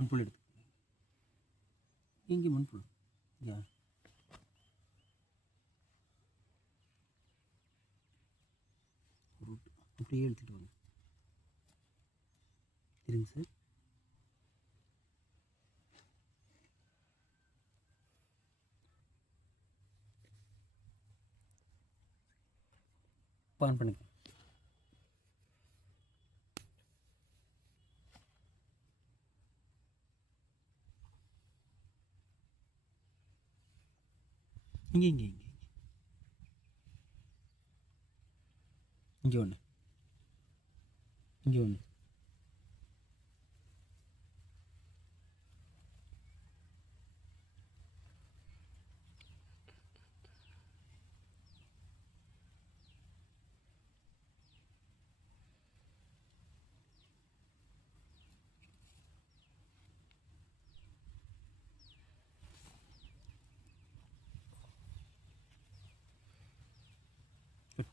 மண்புல் எடுத்து. இங்கே மண்புல் இங்கே ரூட் அப்படியே எடுத்துகிட்டு வாங்க. இருங்க சார். பான் பண்ணுங்க இங்கே இங்கே இங்கே இங்கே ஒன்று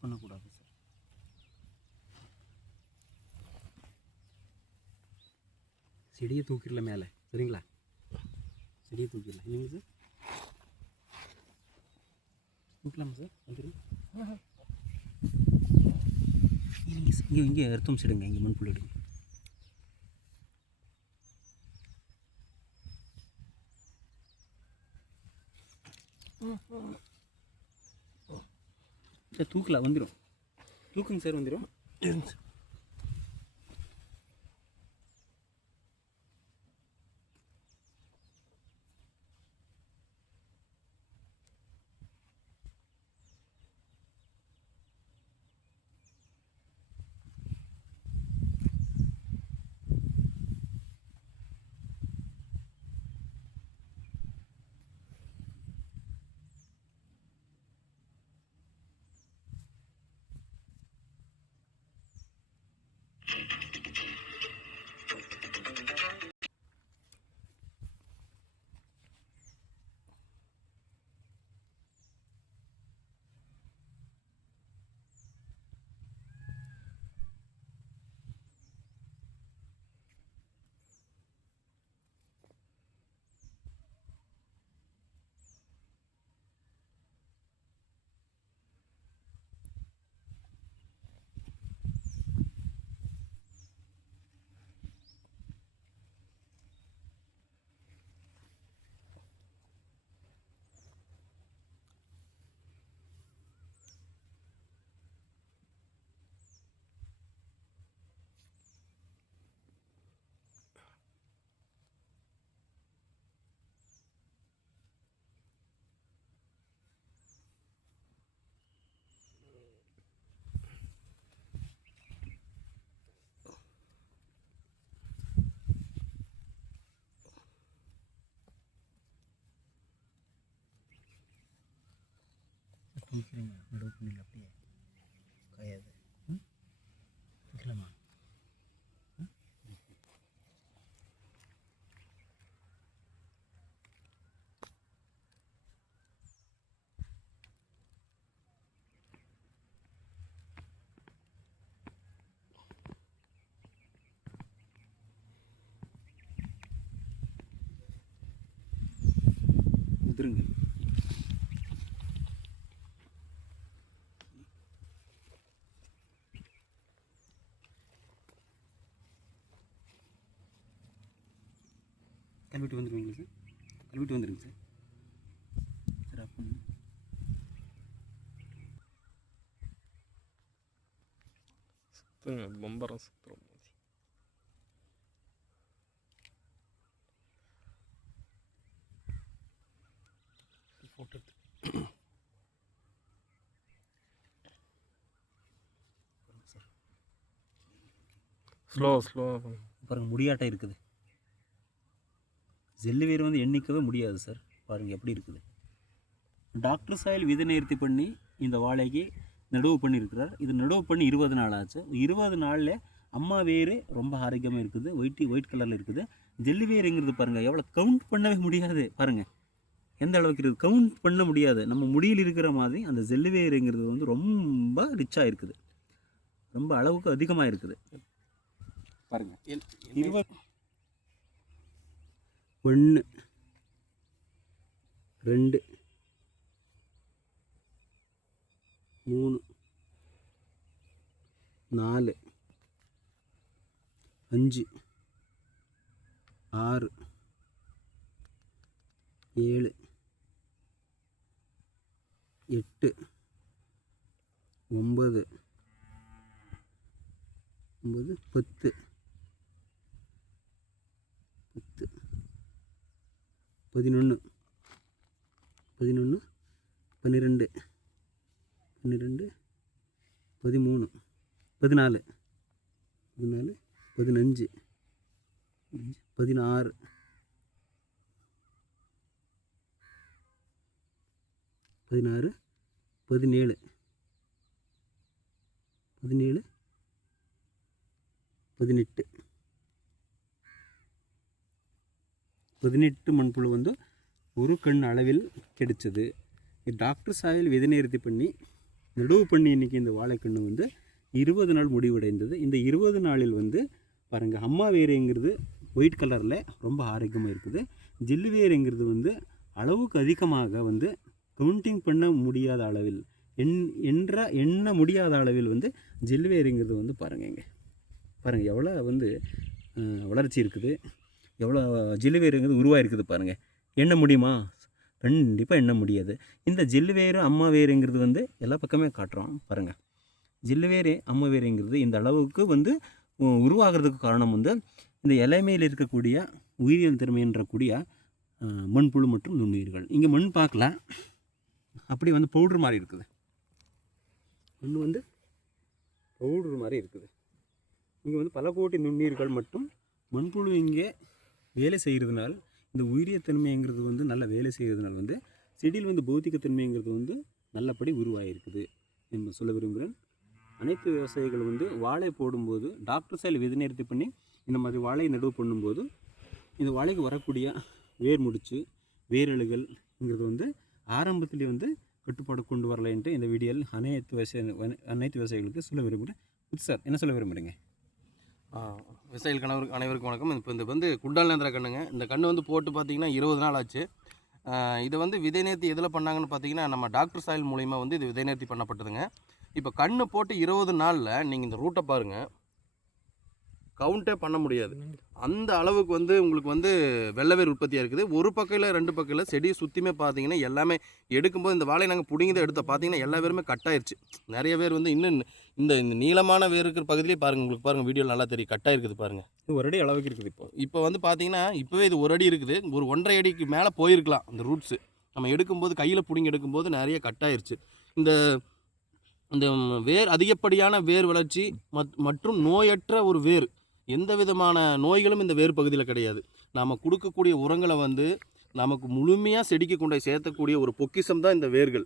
பண்ணக்கூடாது சார். செடியை தூக்கிடல மேலே சரிங்களா? செடியை தூக்கிடலாம் இல்லைங்க சார்? தூக்கலாமா சார்? வந்துடுங்க இல்லைங்க சார் இங்கே இங்கே அர்த்தம் சிடுங்க. இங்கே மண்புல் எடுங்க. சார் தூக்கலாம் வந்துடும் தூக்குங்க சார் வந்துடும் தூக்கிறீங்க நடுவு பண்ணிங்க அப்படியே. காயாது ம்? தூக்கலாமா கழுவிட்டு வந்துடுவீங்களா சார்? கழுவிட்டு வந்துடுங்க சார். சார் அப்போ சுத்துங்க பம்பரம் சுத்துறோம் ஃபோட்டோ எடுத்து ஸ்லோ ஸ்லோ பாருங்கள் முடியாட்டம் இருக்குது. ஜெல்லு வேர் வந்து எண்ணிக்கவே முடியாது சார். பாருங்கள் எப்படி இருக்குது. டாக்டர் சாயில் விதை நேர்த்தி பண்ணி இந்த வாழைக்கு நடுவு பண்ணியிருக்கிறார். இது நடுவு பண்ணி இருபது நாள் ஆச்சு. இருபது நாளில் அம்மா வேர் ரொம்ப ஆரோக்கியமாக இருக்குது. ஒயிட் ஒயிட் கலரில் இருக்குது. ஜெல்லு வேருங்கிறது பாருங்கள் எவ்வளோ கவுண்ட் பண்ணவே முடியாது. பாருங்கள் எந்த அளவுக்கு இருக்குது? கவுண்ட் பண்ண முடியாது. நம்ம முடியில் இருக்கிற மாதிரி அந்த ஜெல்லு வேருங்கிறது வந்து ரொம்ப ரிச்சாக இருக்குது. ரொம்ப அளவுக்கு அதிகமாக இருக்குது. பாருங்கள் இருபது ஒன்று ரெண்டு மூணு நாலு அஞ்சு ஆறு ஏழு எட்டு ஒம்பது ஒம்பது பத்து பத்து பதினொன்று பதினொன்று பன்னிரெண்டு. பன்னிரெண்டு பதிமூணு பதினாலு. பதினாலு பதினஞ்சு. அஞ்சு, பதினாறு. பதினாறு பதினேழு. பதினேழு பதினெட்டு. பதினெட்டு மண்புழு வந்து ஒரு கண் அளவில் கிடைச்சது. டாக்டர் சாயில் விதைநிறுத்தி பண்ணி நடுவு பண்ணி இன்றைக்கி இந்த வாழைக்கண்ணு வந்து இருபது நாள் முடிவடைந்தது. இந்த இருபது நாளில் வந்து பாருங்கள் அம்மா வேறுங்கிறது ஒயிட் கலரில் ரொம்ப ஆரோக்கியமாக இருக்குது. ஜில்லு வேறுங்கிறது வந்து அளவுக்கு அதிகமாக வந்து கவுண்டிங் பண்ண முடியாத அளவில் எண் என்ற எண்ண முடியாத அளவில் வந்து ஜில்லு வந்து பாருங்கள் இங்கே. பாருங்கள் எவ்வளோ வந்து வளர்ச்சி இருக்குது. எவ்வளோ ஜில்லுவேருங்கிறது உருவாயிருக்குது பாருங்கள் எண்ண முடியுமா? கண்டிப்பாக எண்ண முடியாது. இந்த ஜில்லுவேரு அம்மா வேருங்கிறது வந்து எல்லா பக்கமே காட்டுறோம் பாருங்கள் ஜில்லுவேரு அம்மா வேருங்கிறது இந்த அளவுக்கு வந்து உருவாகிறதுக்கு காரணம் வந்து இந்த இலைமையில் இருக்கக்கூடிய உயிரியல் திறமைன்றக்கூடிய மண்புழு மற்றும் நுண்ணுயிர்கள். இங்கே மண் பார்க்கல. அப்படி வந்து பவுட்ரு மாதிரி இருக்குது. மண் வந்து பவுட்ரு மாதிரி இருக்குது. இங்கே வந்து பல கோடி நுண்ணுயிர்கள் மற்றும் மண்புழு இங்கே வேலை செய்கிறதுனால இந்த உயிரிய தன்மைங்கிறது வந்து நல்லா வேலை செய்கிறதுனால வந்து செடியில் வந்து பௌத்திகத்தன்மைங்கிறது வந்து நல்லபடி உருவாகிருக்குது என்று சொல்ல விரும்புகிறேன். அனைத்து விவசாயிகள் வந்து வாழை போடும்போது டாக்டர் சைல் விதிநிறுத்தி பண்ணி இந்த மாதிரி வாழை நடவு பண்ணும்போது இந்த வாழைக்கு வரக்கூடிய வேர் முடிச்சு வேரலுகள்ங்கிறது வந்து ஆரம்பத்துலேயே வந்து கட்டுப்பாடு கொண்டு வரலைன்ட்டு இந்த வீடியோவில் அனைத்து விவசாய அனைத்து விவசாயிகளுக்கு சொல்ல விரும்புகிறேன். புதுசார் என்ன சொல்ல விரும்புகிறீங்க? விவசாயிகள் கணவர் அனைவருக்கும் வணக்கம். இப்போ இந்த வந்து குண்டால் நேந்திர கண்ணுங்க. இந்த கண்ணு வந்து போட்டு பார்த்தீங்கன்னா இருபது நாள் ஆச்சு. இதை வந்து விதை நேர்த்தி எதில் பண்ணாங்கன்னு பார்த்தீங்கன்னா நம்ம டாக்டர் சாயல் மூலிமா வந்து இது விதை நேர்த்தி பண்ணப்பட்டதுங்க. இப்போ கண்ணு போட்டு இருபது நாளில் நீங்கள் இந்த ரூட்டை பாருங்கள் கவுண்டே பண்ண முடியாது. அந்த அளவுக்கு வந்து உங்களுக்கு வந்து வெள்ளவேர் உற்பத்தியாக இருக்குது. ஒரு பக்கையில் ரெண்டு பக்கையில் செடியை சுற்றியுமே பார்த்தீங்கன்னா எல்லாமே எடுக்கும்போது இந்த வாழையை நாங்கள் பிடுங்கித எடுத்த பார்த்தீங்கன்னா எல்லா வேருமே கட் ஆயிருச்சு. நிறைய பேர் வந்து இன்னும் இந்த இந்த நீளமான வேர் இருக்கிற பகுதியிலே பாருங்கள் உங்களுக்கு பாருங்கள் வீடியோ நல்லா தெரியும். கட் ஆயிருக்குது பாருங்கள் இது ஒரு அடி அளவுக்கு இருக்குது இப்போ. இப்போ வந்து பார்த்தீங்கன்னா இப்போவே இது ஒரு அடி இருக்குது. ஒரு ஒன்றரை அடிக்கு மேலே போயிருக்கலாம் இந்த ரூட்ஸு நம்ம எடுக்கும்போது கையில் பிடிங்கி எடுக்கும்போது நிறைய கட் ஆயிருச்சு. இந்த இந்த வேர் அதிகப்படியான வேர் வளர்ச்சி மத் மற்றும் நோயற்ற ஒரு வேர். எந்த விதமான நோய்களும் இந்த வேர் பகுதியில் கிடையாது. நாம் கொடுக்கக்கூடிய உரங்களை வந்து நமக்கு முழுமையாக செடிக்கு கொண்டு போய் சேர்த்தக்கூடிய ஒரு பொக்கிஷம் தான் இந்த வேர்கள்.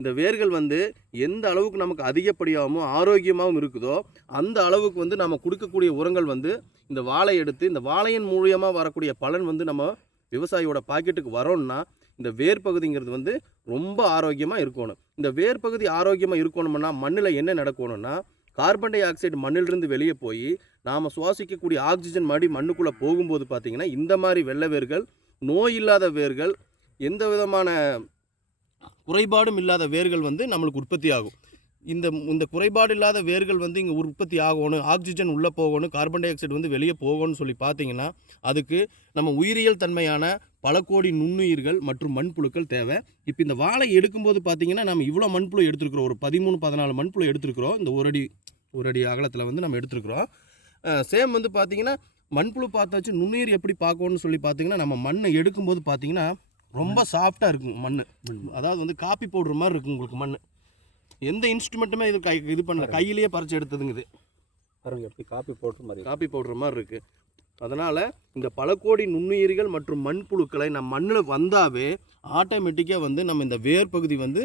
இந்த வேர்கள் வந்து எந்த அளவுக்கு நமக்கு அதிகப்படியாகவும் ஆரோக்கியமாகவும் இருக்குதோ அந்த அளவுக்கு வந்து நம்ம கொடுக்கக்கூடிய உரங்கள் வந்து இந்த வாழை எடுத்து இந்த வாழையின் மூலியமாக வரக்கூடிய பலன் வந்து நம்ம விவசாயியோட பாக்கெட்டுக்கு வரோம்னா இந்த வேர் பகுதிங்கிறது வந்து ரொம்ப ஆரோக்கியமாக இருக்கணும். இந்த வேர் பகுதி ஆரோக்கியமாக இருக்கணும்னா மண்ணில் என்ன நடக்கணும்னா கார்பன் டை ஆக்சைடு மண்ணிலிருந்து வெளியே போய் நாம் சுவாசிக்கக்கூடிய ஆக்சிஜன் மடி மண்ணுக்குள்ளே போகும்போது பார்த்திங்கன்னா இந்த மாதிரி வெள்ளை வேர்கள் நோய் இல்லாத வேர்கள் எந்த விதமான குறைபாடும் இல்லாத வேர்கள் வந்து நம்மளுக்கு உற்பத்தி ஆகும். இந்த இந்த குறைபாடு இல்லாத வேர்கள் வந்து இங்கே உற்பத்தி ஆகணும் ஆக்சிஜன் உள்ளே போகணும் கார்பன் டை ஆக்சைடு வந்து வெளியே போகணும்னு சொல்லி பார்த்தீங்கன்னா அதுக்கு நம்ம உயிரியல் தன்மையான பல கோடி நுண்ணுயிர்கள் மற்றும் மண்புழுக்கள் தேவை. இப்போ இந்த வாழை எடுக்கும்போது பார்த்தீங்கன்னா நம்ம இவ்வளோ மண்புழு எடுத்துருக்குறோம் ஒரு பதிமூணு பதினாலு மண்புழு எடுத்துருக்குறோம் இந்த ஒரு அடி ஒரு அடி அகலத்தில் வந்து நம்ம எடுத்துருக்குறோம். சேம் வந்து பார்த்தீங்கன்னா மண்புழு பார்த்தாச்சு நுண்ணுயிர் எப்படி பார்க்கணும்னு சொல்லி பார்த்தீங்கன்னா நம்ம மண்ணை எடுக்கும்போது பார்த்தீங்கன்னா ரொம்ப சாஃப்டாக இருக்கும் மண். அதாவது வந்து காப்பி பவுடர் மாதிரி இருக்கும் உங்களுக்கு மண் எந்த இன்ஸ்ட்ருமெண்ட்டுமே இது கை இது பண்ணல. கையிலேயே பறிச்சு எடுத்ததுங்க இது பாருங்க எப்படி காப்பி போட்டு மாதிரி காப்பி பவுடர் மாதிரி இருக்குது அதனால் இந்த பல கோடி நுண்ணுயிரிகள் மற்றும் மண்புழுக்களை நம்ம மண்ணில் வந்தாவே ஆட்டோமேட்டிக்காக வந்து நம்ம இந்த வேர் பகுதி வந்து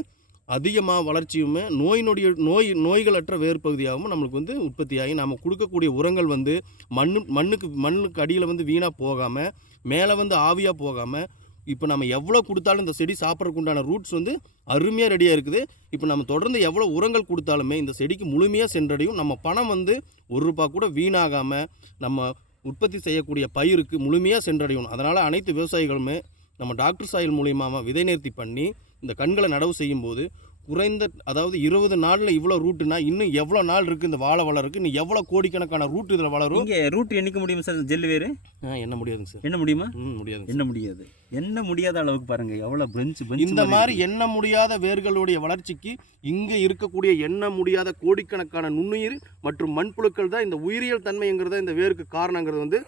அதிகமாக வளர்ச்சியுமே நோய் நொடிய நோய் நோய்களற்ற வேர் பகுதியாகவும் நம்மளுக்கு வந்து உற்பத்தியாகி நம்ம கொடுக்கக்கூடிய உரங்கள் வந்து மண்ணு மண்ணுக்கு மண்ணுக்கு அடியில் வந்து வீணாக போகாமல் மேலே வந்து ஆவியாக போகாமல் இப்போ நம்ம எவ்வளோ கொடுத்தாலும் இந்த செடி சாப்பிட்றதுக்கு உண்டான ரூட்ஸ் வந்து அருமையாக ரெடியாக இருக்குது. இப்போ நம்ம தொடர்ந்து எவ்வளோ உரங்கள் கொடுத்தாலுமே இந்த செடிக்கு முழுமையாக சென்றடையும். நம்ம பணம் வந்து ஒரு ரூபா கூட வீணாகாமல் நம்ம உற்பத்தி செய்யக்கூடிய பயிருக்கு முழுமையாக சென்றடையணும் அதனால் அனைத்து விவசாயிகளுமே நம்ம டாக்டர் சாயில் மூலியமாக விதை நேர்த்தி பண்ணி இந்த கண்களை நடவு செய்யும்போது குறைந்த அதாவது இருபது நாளில் இவ்வளோ ரூட்டுனா இன்னும் எவ்வளோ நாள் இருக்குது இந்த வாழை வளருக்கு இன்னும் எவ்வளோ கோடிக்கணக்கான ரூட் இதில் வளரும்? இங்கே ரூட் எண்ணிக்க முடியுமா சார்? ஜெல்லு வேறு? ஆ, என்ன முடியாதுங்க சார். என்ன முடியுமா? ம் முடியாதுங்க என்ன முடியாது. என்ன முடியாத அளவுக்கு பாருங்க எவ்வளோ பெஞ்ச் பெஞ்ச் இந்த மாதிரி எண்ண முடியாத வேர்களுடைய வளர்ச்சிக்கு இங்கே இருக்கக்கூடிய எண்ண முடியாத கோடிக்கணக்கான நுண்ணுயிர் மற்றும் மண்புழுக்கள் தான் இந்த உயிரியல் தன்மைங்கிறத இந்த வேருக்கு காரணங்கிறது வந்து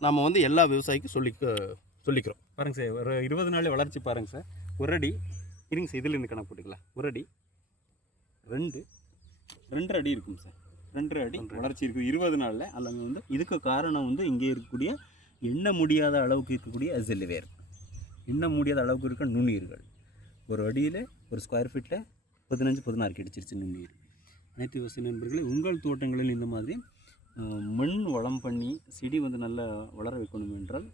நம்ம வந்து எல்லா விவசாயிக்கும் சொல்லி சொல்லிக்கிறோம். பாருங்க சார் ஒரு இருபது நாள் வளர்ச்சி பாருங்க சார். ஒரு அடி இருங்க சார் இதில் இருந்து கணக்கு போட்டுக்கலாம் ஒரு அடி. ரெண்டு. ரெண்டரை அடி இருக்கும் சார். ரெண்டரை அடி வளர்ச்சி இருக்குது இருபது நாளில் அல்லது வந்து இதுக்கு காரணம் வந்து இங்கே இருக்கக்கூடிய எண்ண முடியாத அளவுக்கு இருக்கக்கூடிய அசல் வேர் எண்ண முடியாத அளவுக்கு இருக்க நுண்ணுயிர்கள். ஒரு அடியில் ஒரு ஸ்கொயர் ஃபீட்டில் பதினஞ்சு பதினாறு கிடைச்சிருச்சு நுண்ணுயிர். அனைத்து விவசாய நண்பர்களே உங்கள் தோட்டங்களில் இந்த மாதிரி மண் வளம் பண்ணி செடி வந்து நல்லா வளர வைக்கணும் என்றால்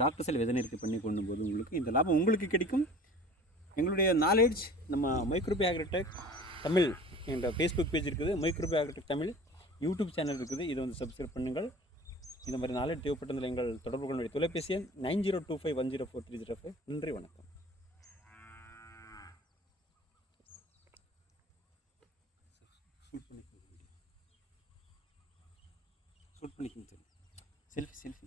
டாக்டர் செல் விதநிறுத்தி பண்ணி கொண்டும் போது உங்களுக்கு இந்த லாபம் உங்களுக்கு கிடைக்கும். எங்களுடைய நாலேஜ் நம்ம மைக்ரோபி தமிழ் என்ற ஃபேஸ்புக் பேஜ் இருக்குது. மைக்ரோபி தமிழ் யூடியூப் சேனல் இருக்குது. இதை வந்து சப்ஸ்கிரைப் பண்ணுங்கள். இந்த மாதிரி நாலேஜ் தேவைப்பட்டதில் எங்கள் தொடர்பு கொள்ள தொலைபேசி எண் nine zero two five one zero four three zero five நன்றி வணக்கம். ஷூட் பண்ணிக்கோங்க. Selfie selfie